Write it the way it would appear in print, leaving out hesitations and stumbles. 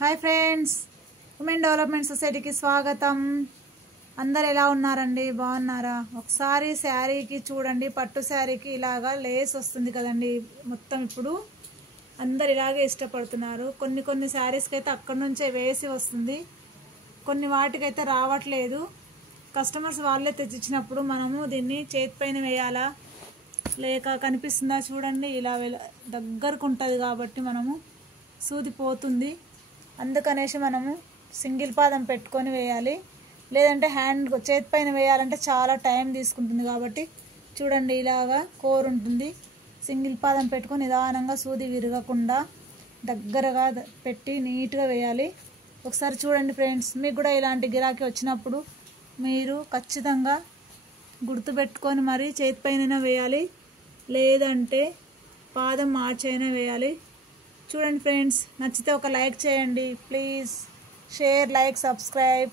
Hi friends, women development సొసైటీకి స్వాగతం. అందరు ఎలా ఉన్నారండి? బాగున్నారా? ఒకసారి శారీకి చూడండి, పట్టు శారీకి ఇలాగా లేస్ వస్తుంది కదండి. మొత్తం ఇప్పుడు అందరు ఇలాగే ఇష్టపడుతున్నారు. కొన్ని శారీస్కి అయితే అక్కడి నుంచే వేసి వస్తుంది, కొన్ని వాటికైతే రావట్లేదు. కస్టమర్స్ వాళ్ళే తెచ్చిచ్చినప్పుడు మనము దీన్ని చేతిపైన వేయాలా లేక కనిపిస్తుందా చూడండి, ఇలా దగ్గరకు ఉంటుంది కాబట్టి మనము సూది పోతుంది. అందుకనేసి మనము సింగిల్ పాదం పెట్టుకొని వేయాలి, లేదంటే హ్యాండ్ చేతిపైన వేయాలంటే చాలా టైం తీసుకుంటుంది. కాబట్టి చూడండి, ఇలాగా కోర్ ఉంటుంది. సింగిల్ పాదం పెట్టుకొని నిదానంగా సూది విరగకుండా దగ్గరగా పెట్టి నీట్గా వేయాలి. ఒకసారి చూడండి ఫ్రెండ్స్, మీకు కూడా ఇలాంటి గిరాకీ వచ్చినప్పుడు మీరు ఖచ్చితంగా గుర్తుపెట్టుకొని మరి చేతిపైన వేయాలి, లేదంటే పాదం మార్చైనా వేయాలి. చూడండి ఫ్రెండ్స్, నచ్చితే ఒక లైక్ చేయండి ప్లీజ్. Share, like, subscribe.